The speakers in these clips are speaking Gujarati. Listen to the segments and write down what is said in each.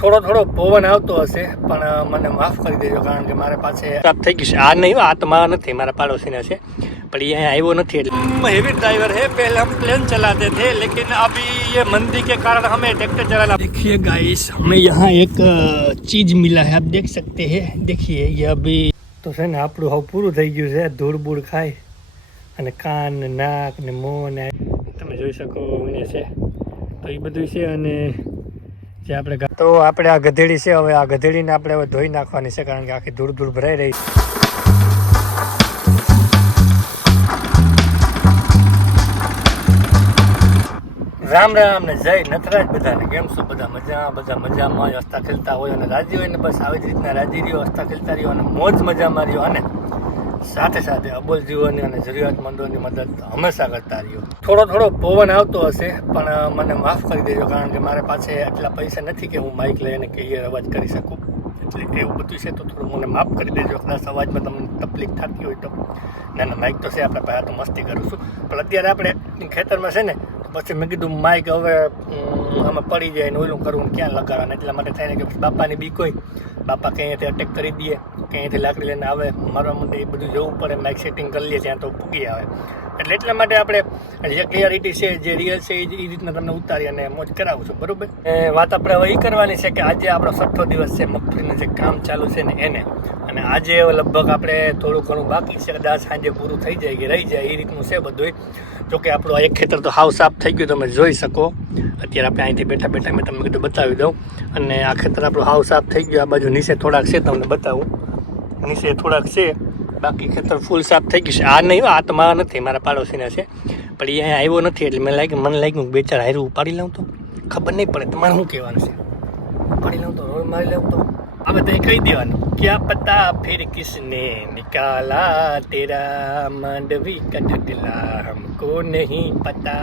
થોડો પવન આવતો હશે પણ મને માફ કરી દેજો કારણ કે મારે પાસે પ્રાપ્ત થઈ ગયું છે। આ નહીં, આ તમારા નથી, મારા પાડોશીના છે पर ये यहाँ આવ્યો નથી। એટલે हेवी ड्राइवर है, पहले हम प्लेन चलाते थे लेकिन अभी ये मंदी के कारण हमें ट्रैक्टर चलाना। देखिए गाइस, हमें यहाँ एक चीज मिला है, आप देख सकते हैं। देखिए ये अभी तो છે ને આપણું હવે પૂરું થઈ ગયું છે। ધૂળ બૂળ ખાય અને કાન નાક ને મોં ને તમે જોઈ શકો મને છે તો એ બધું છે। અને જે આપણે તો આપણે આ ગધેડી છે, હવે આ ગધેડીને આપણે હવે ધોઈ નાખવાની છે કારણ કે આખી ધૂળ ભરાઈ રહી છે। રામ રામ ને જય નથરાજ બધાને, કેમ છો બધા? મજામાં હસતા ખેલતા હોય અને રાજી હોય ને બસ આવી જ રીતના રાજી રહ્યો, હસતા ખેલતા રહ્યો અને મોજ મજામાં રહ્યો અને સાથે સાથે અબોલ જીવોની અને જરૂરિયાતમંદોની મદદ હંમેશા કરતા રહ્યો। થોડો પવન આવતો હશે પણ મને માફ કરી દેજો કારણ કે મારે પાસે આટલા પૈસા નથી કે હું માઇક લઈને ક્લિયર અવાજ કરી શકું, એટલે એવું બધું છે તો થોડું મને માફ કરી દેજો। કદાચ અવાજમાં તમને તકલીફ થતી હોય તો ના માઇક તો છે આપણા પાસે, તો મસ્તી કરું છું પણ અત્યારે આપણે ખેતરમાં છે ને પછી મેં કીધું માઇક હવે આમાં પડી જાય ને ઓલું કરવું ક્યાં લગાડવાનું, એટલા માટે થાય ને કે બાપાની બીક હોય, બાપા ક્યાંયથી અટેક કરી દે, ક્યાંયથી લાકડી લઈને આવે મારવા માટે, એ બધું જોવું પડે, માઇક સેટિંગ કરી લે ત્યાં તો પૂગી આવે, એટલે એટલા માટે આપણે જે ક્લિયરિટી છે જે રિયલ છે એ રીતના તમને ઉતારી અને મોજ કરાવું છું, બરાબર? વાત આપણે હવે એ કરવાની છે કે આજે આપણો 6થો દિવસ છે મગફળીનું જે કામ ચાલુ છે ને એને, અને આજે લગભગ આપણે થોડું ઘણું બાકી છે, કદાચ સાંજે પૂરું થઈ જાય કે રહી જાય એ રીતનું છે બધું। જોકે આપણું એક ખેતર તો હાવ સાફ થઈ ગયું, તમે જોઈ શકો અત્યારે આપણે અહીંથી બેઠા મેં તમને કીધું બતાવી દઉં, અને આ ખેતર આપણું હાવ સાફ થઈ ગયું। આ બાજુ નીચે થોડાક છે, તમને બતાવું, નીચે થોડાક છે, બાકી ખેતર ફૂલ સાફ થઈ ગયું છે। આ નહીં, આ તમારા નથી, મારા પાડોશીના છે પણ એ અહીંયા આવ્યો નથી એટલે મને લાગ્યું બે ચાર હારું ઉપાડી લઉં તો ખબર નહીં પડે તમારે શું કહેવાનું છે, ઉપાડી લઉં તો રોડ મારી લઉં તો આ બધા કહી દેવાનું, ક્યાં પતા ફિર કિસને નિકાલા તેરા માંડવી કા ઢગલા, हमको नहीं पता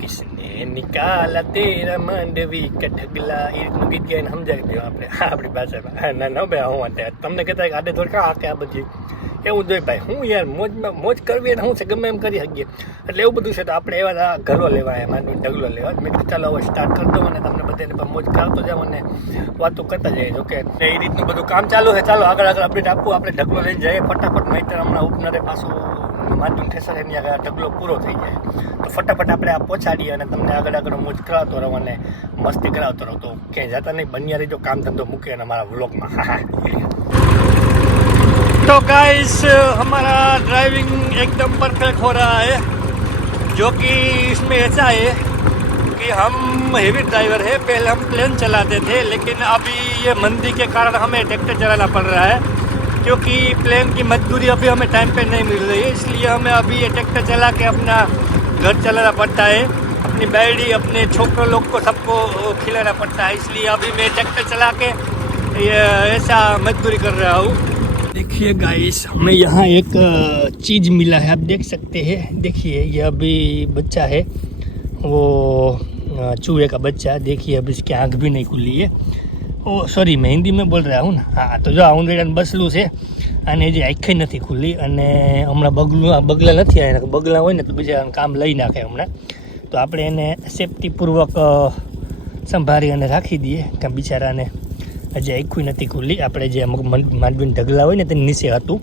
किसने निकाला तेरा માંડવી કા ઢગલા। એ રીતનું ગીત ગાઈને સમજાવી દેવું આપણે આપણી ભાષામાં। ના ભાઈ હું અત્યારે તમને કહેતા કે આડે થોડી આ કે આ બધી એવું જોઈએ ભાઈ, હું યાર મોજ કરવી અને શું છે ગમે એમ કરી શકીએ, એટલે એવું બધું છે તો આપણે એવા ઘરો લેવા માંડવી ઢગલો લેવા। મેં કીધું ચાલો હવે સ્ટાર્ટ કરી દઉં અને તમને બધાને પણ મોજ કરાવતો જાવ અને વાતો કરતા જઈએ। જોકે એ રીતનું બધું કામ ચાલુ છે, ચાલો આગળ અપડેટ આપવું, આપણે ઢગલો લઈને જઈએ ફટાફટ, નહીંતર હમણાં ઉપનરે પાછું માધ્યમ ઠેસર એની આગળ ઢગલો પૂરો થઈ જાય તો ફટાફટ આપણે આ પહોંચાડીએ અને તમને આગળ મોજ કરાવતો રહો અને મસ્તી કરાવતો રહો। તો ક્યાંય જતા નહીં, બન્યા રહીજો, કામ ધંધો મૂકે અને અમારા વ્લોગમાં। तो गाइस हमारा ड्राइविंग एकदम परफेक्ट हो रहा है, जो कि इसमें ऐसा है कि हम हेवी ड्राइवर है, पहले हम प्लेन चलाते थे लेकिन अभी ये मंदी के कारण हमें ट्रैक्टर चलाना पड़ रहा है, क्योंकि प्लेन की मजदूरी अभी हमें टाइम पे नहीं मिल रही है, इसलिए हमें अभी ये ट्रैक्टर चला के अपना घर चलाना पड़ता है, अपनी बैडी अपने छोकरों लोग को सबको खिलाना पड़ता है, इसलिए अभी मैं ट्रैक्टर चला के ये ऐसा मजदूरी कर रहा हूँ। देखिए गाइस, हमें यहाँ एक चीज़ मिला है, आप देख सकते हैं। देखिए ये अभी बच्चा है, वो चूहे का बच्चा, देखिए अभी इसकी आँख भी नहीं खुली है। ओ सॉरी, मैं हिंदी में बोल रहा हूँ ना। हाँ, तो जो ઉંદરડાને બસલું છે અને જે આંખે નથી ખુલ્લી, અને હમણાં બગલા નથી આવ્યા, બગલા હોય ને તો બીજા કામ લઈ નાખે હમણાં, તો આપણે એને સેફટીપૂર્વક સંભાળી અને રાખી દઈએ કે બિચારાને હજી આખું નથી ખુલ્લી। આપણે જે માંડવીના ઢગલા હોય ને તેની નીચે હતું,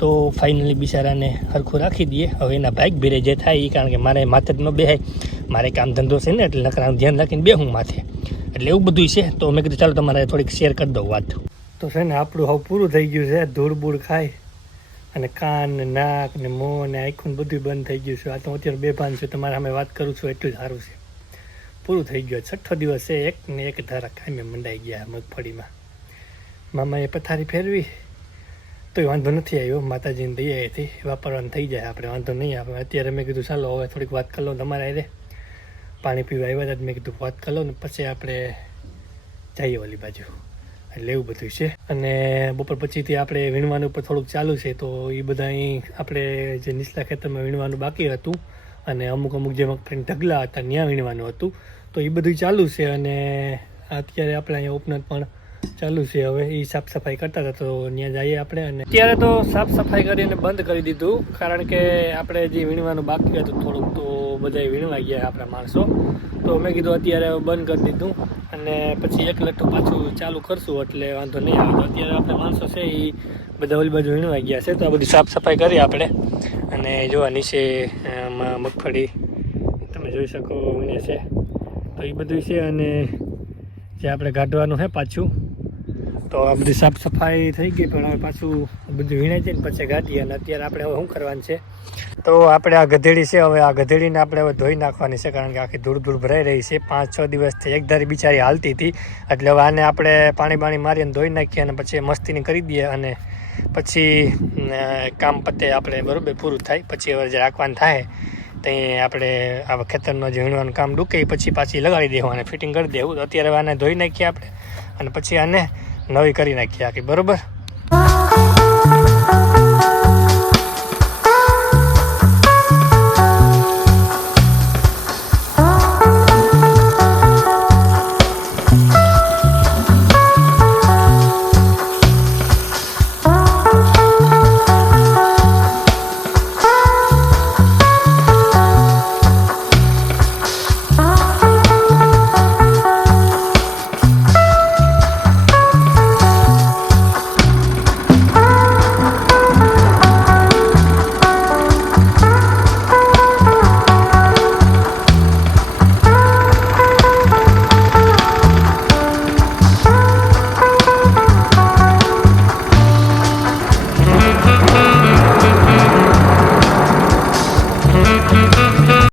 તો ફાઇનલી બિચારાને સરખું રાખી દઈએ। હવે એના બાઇક ભેરે જે થાય એ, કારણ કે મારે માથે જ ન બેહાય, મારે કામ ધંધો છે ને એટલે નકરાનું ધ્યાન રાખીને બેહું માથે, એટલે એવું બધું છે। તો મેં કીધું ચાલો તમારે થોડીક શેર કરી દઉં વાત। તો છે ને આપણું હવે પૂરું થઈ ગયું છે, ધૂળ બૂળ ખાય અને કાન નાક ને મોં ને આખું બધું બંધ થઈ ગયું છે। આ તો અત્યારે બેભાન છું, તમારે સામે વાત કરું છું એટલું જ સારું છે, પૂરું થઈ ગયું। 6થો દિવસ છે, એક ને એક ધારા ખાઈને મંડાઈ ગયા મગફળીમાં। મામાએ પથારી ફેરવી તોય વાંધો નથી આવ્યો, માતાજીને દયાથી વાપરવાનું થઈ જાય, આપણે વાંધો નહીં આવે। અત્યારે મેં કીધું ચાલો હવે થોડીક વાત કરી લો તમારા હારે, પાણી પીવા આવ્યા હતા, મેં કીધું વાત કરી લો ને પછી આપણે જઈએ ઓલી બાજુ, એટલે એવું બધું છે। અને બપોર પછીથી આપણે વીણવાનું ઉપર થોડુંક ચાલુ છે, તો એ બધા અહીં આપણે જે નીચલા ખેતરમાં વીણવાનું બાકી હતું અને અમુક જે મગફળીના ઢગલા હતા ત્યાં વીણવાનું હતું, તો એ બધું ચાલુ છે। અને અત્યારે આપણે અહીંયા ઉપનર પણ ચાલુ છે, હવે એ સાફ સફાઈ કરતા હતા તો ત્યાં જઈએ આપણે। અને અત્યારે તો સાફ સફાઈ કરીને બંધ કરી દીધું, કારણ કે આપણે જે વીણવાનું બાકી હતું થોડુંક, તો બધા વીણવા ગયા આપણા માણસો, તો તો મેં કીધું અત્યારે બંધ કરી દીધું અને પછી એક લટ્ટું પાછું ચાલુ કરશું એટલે વાંધો નહીં આવે. તો અત્યારે આપણે માણસો છે એ બધા ઓલી બાજુ વીણવા ગયા છે, તો આ બધી સાફ સફાઈ કરી આપણે. અને જોવા નીચે મગફળી તમે જોઈ શકો વીણે છે, તો એ બધું છે. અને જે આપણે કાઢવાનું છે પાછું, તો આ બધી સાફ સફાઈ થઈ ગઈ, પણ હવે પાછું બધું વીણાય છે ને પછી કાઢીએ. અને અત્યારે આપણે હવે શું કરવાનું છે, તો આપણે આ ગધેડી છે, હવે આ ગધેડીને આપણે હવે ધોઈ નાખવાની છે, કારણ કે આખી ધૂળ ભરાઈ રહી છે. 5-6 દિવસથી એક ધારી બિચારી હાલતી હતી, એટલે હવે આને આપણે પાણી મારીને ધોઈ નાખીએ અને પછી મસ્તીની કરી દઈએ. અને પછી કામ પતે આપણે બરાબર પૂરું થાય, પછી હવે જે રાખવાનું થાય ત્યાં આપણે આ ખેતરનું જે વીણવાનું કામ ડૂકે પછી પાછી લગાડી દેવું અને ફિટિંગ કરી દેવું. તો અત્યારે આને ધોઈ નાખીએ આપણે અને પછી આને નવી કરી નાખીએ આખી બરાબર.